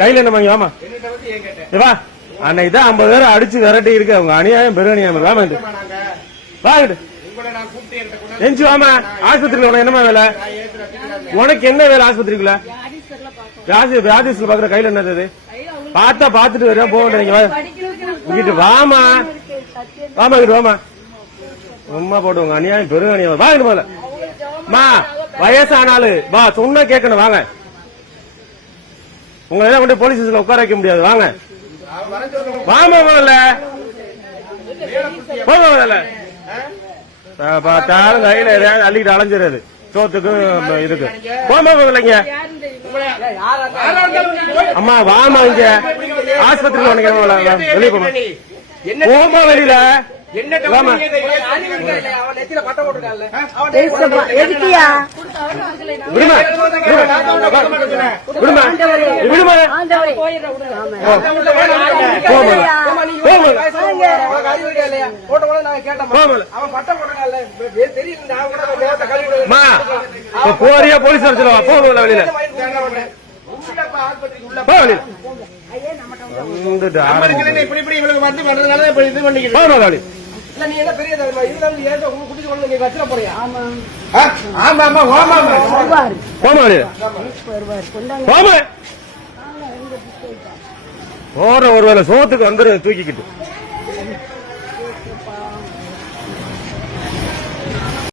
கையில என்ன வாங்கி வாமா வா. அன்னைக்கு தான் 50 பேரை அடிச்சு விரட்டி இருக்கு. அவங்க அநியாயம் பெரு அநியாயம். வாங்கிட்டு வாங்கிட்டு எஞ்சி வாமா. ஆஸ்பத்திரியில உனக்கு என்னமா வேலை? உனக்கு என்ன வேலை ஆஸ்பத்திரிக்குள்ள? வியாதிஸ்ல பாக்குற கையில என்னது? பார்த்தா பாத்துட்டு வர போக இங்கிட்டு வாமா. வாமா இங்கிட்டு வாமா. உமா போட்டுவாங்க அநியாயம் பெரு அநியாயம். வாங்கிட்டு போல மா. வயசானாலு வா சொன்னா கேட்கணும். வாங்க. உங்களை கொண்டு போலீஸ் ஸ்டேஷன்ல உட்கார வைக்க முடியாது. வாங்க வாமா. போகல போகல பார்த்தாலும் கையில அள்ளிக்கிட்டு அலைஞ்சிடாது சோத்துக்கும் இருக்கு. போமா போகலைங்க. அம்மா வாமா. இங்க ஆஸ்பத்திரியில் உனக்கு வெளியே போமா. போமா வெளியில. விடுமா போறியா போலீஸ் வர போகல வெளியில. போற ஒருவேளை சோத்துக்கு வந்துரு தூக்கிக்கிட்டு